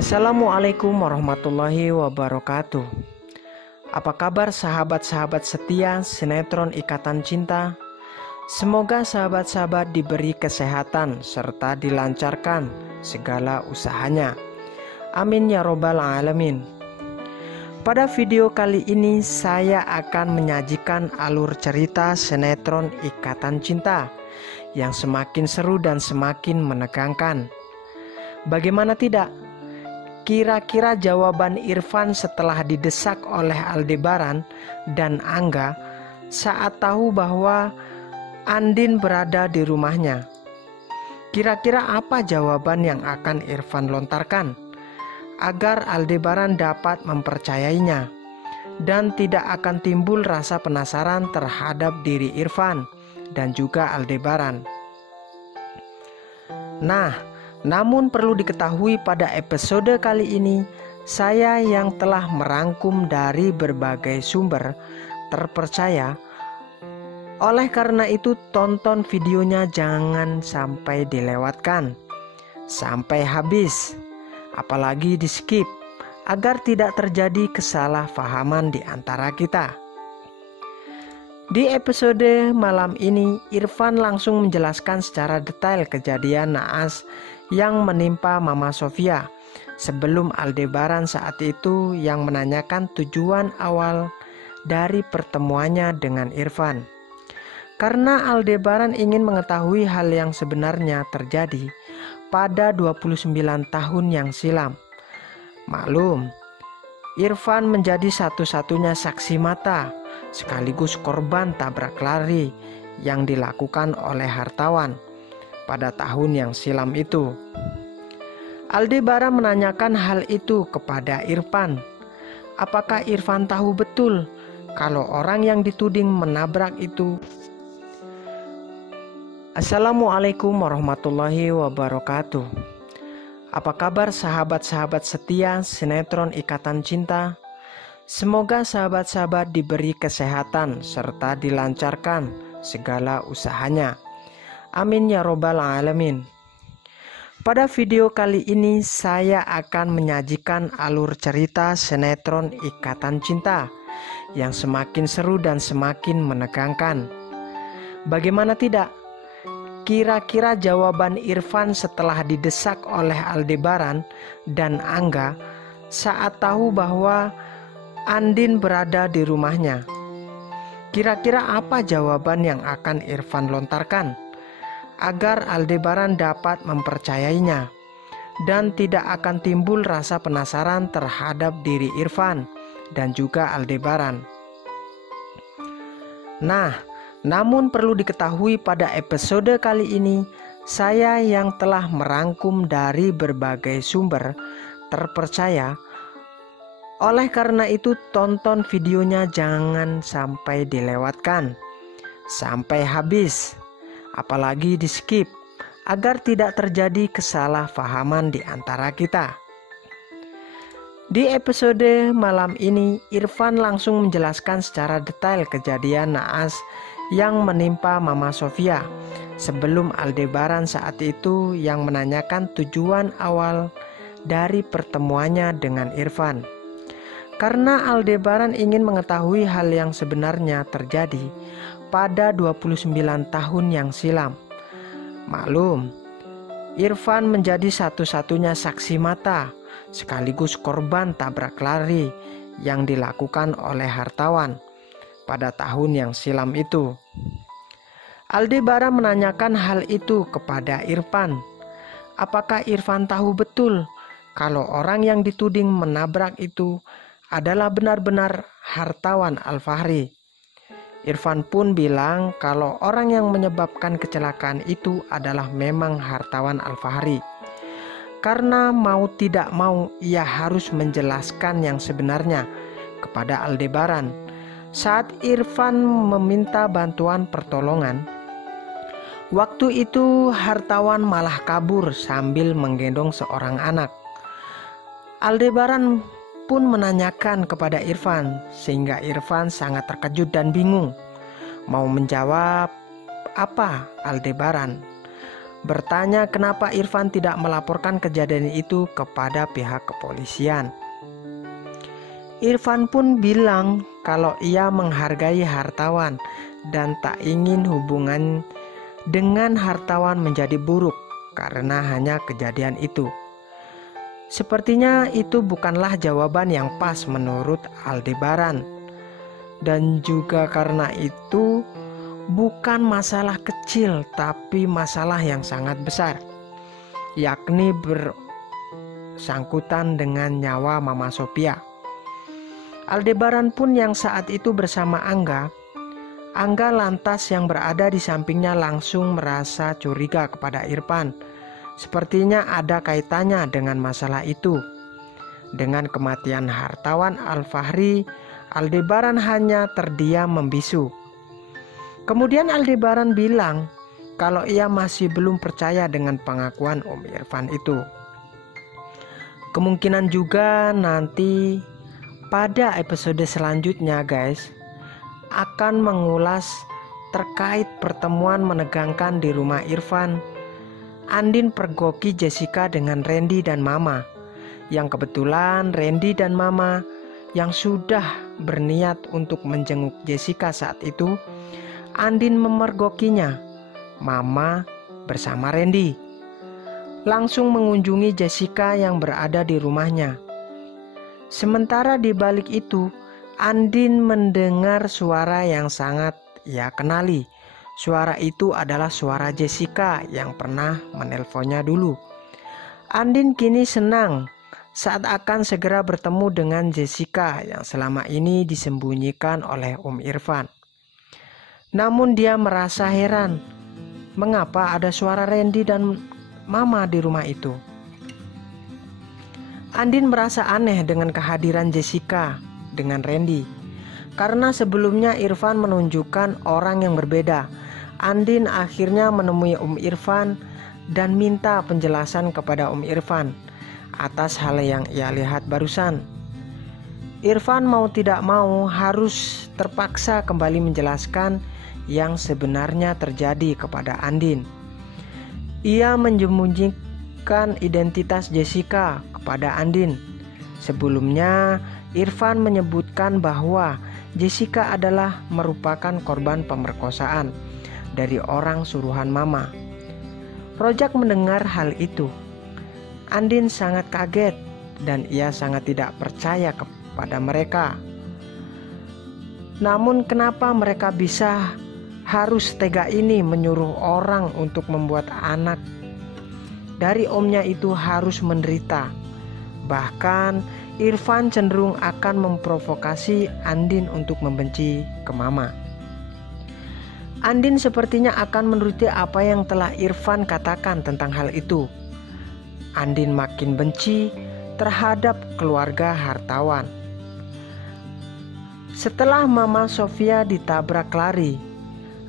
Assalamualaikum warahmatullahi wabarakatuh. Apa kabar sahabat-sahabat setia sinetron Ikatan Cinta? Semoga sahabat-sahabat diberi kesehatan serta dilancarkan segala usahanya. Amin ya robbal alamin. Pada video kali ini saya akan menyajikan alur cerita sinetron Ikatan Cinta yang semakin seru dan semakin menegangkan. Bagaimana tidak? Kira-kira jawaban Irfan setelah didesak oleh Aldebaran dan Angga saat tahu bahwa Andin berada di rumahnya. Kira-kira apa jawaban yang akan Irfan lontarkan agar Aldebaran dapat mempercayainya dan tidak akan timbul rasa penasaran terhadap diri Irfan dan juga Aldebaran. Namun perlu diketahui pada episode kali ini saya yang telah merangkum dari berbagai sumber terpercaya. Oleh karena itu tonton videonya jangan sampai dilewatkan sampai habis, apalagi di skip agar tidak terjadi kesalahpahaman di antara kita. Di episode malam ini Irfan langsung menjelaskan secara detail kejadian naas yang menimpa Mama Sofia sebelum Aldebaran saat itu yang menanyakan tujuan awal dari pertemuannya dengan Irfan. Karena Aldebaran ingin mengetahui hal yang sebenarnya terjadi pada 29 tahun yang silam. Maklum, Irfan menjadi satu-satunya saksi mata sekaligus korban tabrak lari yang dilakukan oleh hartawan pada tahun yang silam itu. Aldebaran menanyakan hal itu kepada Irfan. Apakah Irfan tahu betul kalau orang yang dituding menabrak itu? Assalamualaikum warahmatullahi wabarakatuh. Apa kabar sahabat-sahabat setia sinetron Ikatan Cinta? Semoga sahabat-sahabat diberi kesehatan serta dilancarkan segala usahanya. Amin ya robbal alamin. Pada video kali ini saya akan menyajikan alur cerita sinetron Ikatan Cinta yang semakin seru dan semakin menegangkan. Bagaimana tidak? Kira-kira jawaban Irfan setelah didesak oleh Aldebaran dan Angga saat tahu bahwa Andin berada di rumahnya. Kira-kira apa jawaban yang akan Irfan lontarkan agar Aldebaran dapat mempercayainya dan tidak akan timbul rasa penasaran terhadap diri Irfan dan juga Aldebaran. Namun perlu diketahui pada episode kali ini saya yang telah merangkum dari berbagai sumber terpercaya. Oleh karena itu tonton videonya jangan sampai dilewatkan sampai habis, apalagi di skip agar tidak terjadi kesalahpahaman di antara kita. Di episode malam ini Irfan langsung menjelaskan secara detail kejadian naas yang menimpa Mama Sofia sebelum Aldebaran saat itu yang menanyakan tujuan awal dari pertemuannya dengan Irfan. Karena Aldebaran ingin mengetahui hal yang sebenarnya terjadi pada 29 tahun yang silam. Maklum, Irfan menjadi satu-satunya saksi mata sekaligus korban tabrak lari yang dilakukan oleh hartawan pada tahun yang silam itu. Aldebaran menanyakan hal itu kepada Irfan. Apakah Irfan tahu betul kalau orang yang dituding menabrak itu adalah benar-benar hartawan Alfahri? Irfan pun bilang kalau orang yang menyebabkan kecelakaan itu adalah memang hartawan Alfahri. Karena mau tidak mau ia harus menjelaskan yang sebenarnya kepada Aldebaran. Saat Irfan meminta bantuan pertolongan, waktu itu hartawan malah kabur sambil menggendong seorang anak. Aldebaran pun menanyakan kepada Irfan sehingga Irfan sangat terkejut dan bingung mau menjawab apa Aldebaran. bertanya kenapa Irfan tidak melaporkan kejadian itu kepada pihak kepolisian. Irfan pun bilang kalau ia menghargai hartawan dan tak ingin hubungan dengan hartawan menjadi buruk karena hanya kejadian itu. Sepertinya itu bukanlah jawaban yang pas menurut Aldebaran. Dan juga karena itu bukan masalah kecil tapi masalah yang sangat besar, yakni bersangkutan dengan nyawa Mama Sophia. Aldebaran pun yang saat itu bersama Angga lantas yang berada di sampingnya langsung merasa curiga kepada Irfan. Sepertinya ada kaitannya dengan masalah itu. Dengan kematian hartawan Al-Fahri, Aldebaran hanya terdiam membisu. Kemudian Aldebaran bilang kalau ia masih belum percaya dengan pengakuan Om Irfan itu. Kemungkinan juga nanti pada episode selanjutnya guys akan mengulas terkait pertemuan menegangkan di rumah Irfan. Andin pergoki Jessica dengan Randy dan Mama, yang kebetulan Randy dan Mama yang sudah berniat untuk menjenguk Jessica saat itu, Andin memergokinya. Mama bersama Randy langsung mengunjungi Jessica yang berada di rumahnya. Sementara di balik itu, Andin mendengar suara yang sangat ia kenali. Suara itu adalah suara Jessica yang pernah menelponnya dulu. Andin kini senang saat akan segera bertemu dengan Jessica yang selama ini disembunyikan oleh Om Irfan. Namun dia merasa heran, mengapa ada suara Randy dan Mama di rumah itu. Andin merasa aneh dengan kehadiran Jessica dengan Randy, karena sebelumnya Irfan menunjukkan orang yang berbeda. Andin akhirnya menemui Om Irfan dan minta penjelasan kepada Om Irfan atas hal yang ia lihat barusan. Irfan mau tidak mau harus terpaksa kembali menjelaskan yang sebenarnya terjadi kepada Andin. Ia menyembunyikan identitas Jessica kepada Andin. Sebelumnya Irfan menyebutkan bahwa Jessica adalah merupakan korban pemerkosaan dari orang suruhan Mama. Rojak mendengar hal itu. Andin sangat kaget dan ia sangat tidak percaya kepada mereka. Namun kenapa mereka bisa harus tega ini menyuruh orang untuk membuat anak dari omnya itu harus menderita? Bahkan Irfan cenderung akan memprovokasi Andin untuk membenci ke Mama. Andin sepertinya akan menuruti apa yang telah Irfan katakan tentang hal itu. Andin makin benci terhadap keluarga hartawan. Setelah Mama Sophia ditabrak lari,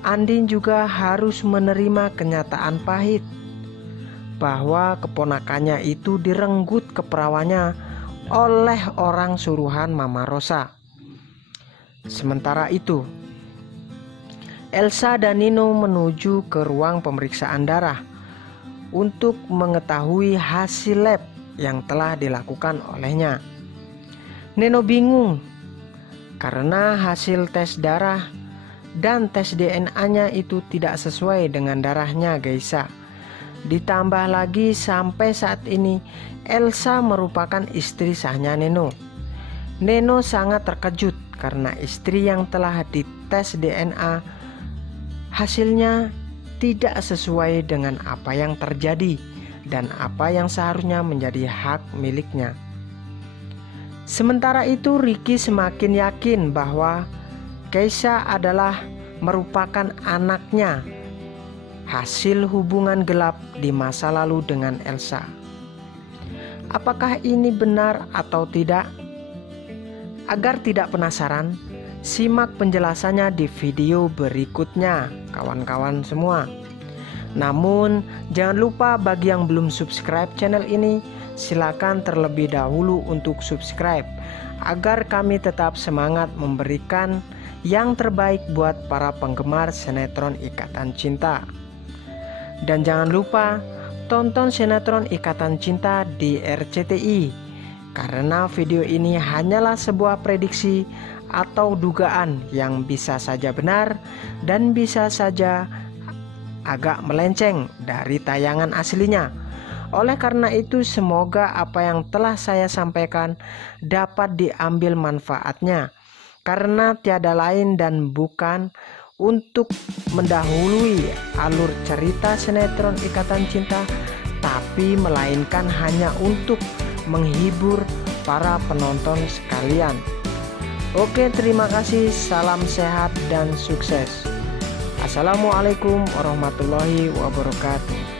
Andin juga harus menerima kenyataan pahit bahwa keponakannya itu direnggut keperawannya oleh orang suruhan Mama Rosa. Sementara itu, Elsa dan Nino menuju ke ruang pemeriksaan darah untuk mengetahui hasil lab yang telah dilakukan olehnya. Nino bingung karena hasil tes darah dan tes DNA-nya itu tidak sesuai dengan darahnya Geisha. Ditambah lagi sampai saat ini Elsa merupakan istri sahnya Nino. Nino sangat terkejut karena istri yang telah dites DNA hasilnya tidak sesuai dengan apa yang terjadi dan apa yang seharusnya menjadi hak miliknya. Sementara itu Ricky semakin yakin bahwa Geisha adalah merupakan anaknya, hasil hubungan gelap di masa lalu dengan Elsa. Apakah ini benar atau tidak? Agar tidak penasaran, simak penjelasannya di video berikutnya, kawan-kawan semua. Namun, jangan lupa bagi yang belum subscribe channel ini, silakan terlebih dahulu untuk subscribe agar kami tetap semangat memberikan yang terbaik buat para penggemar sinetron Ikatan Cinta. Dan jangan lupa tonton sinetron Ikatan Cinta di RCTI, karena video ini hanyalah sebuah prediksi atau dugaan yang bisa saja benar dan bisa saja agak melenceng dari tayangan aslinya. Oleh karena itu, semoga apa yang telah saya sampaikan dapat diambil manfaatnya, karena tiada lain dan bukan untuk mendahului alur cerita sinetron Ikatan Cinta, tapi melainkan hanya untuk menghibur para penonton sekalian. Oke, terima kasih. Salam sehat dan sukses. Assalamualaikum warahmatullahi wabarakatuh.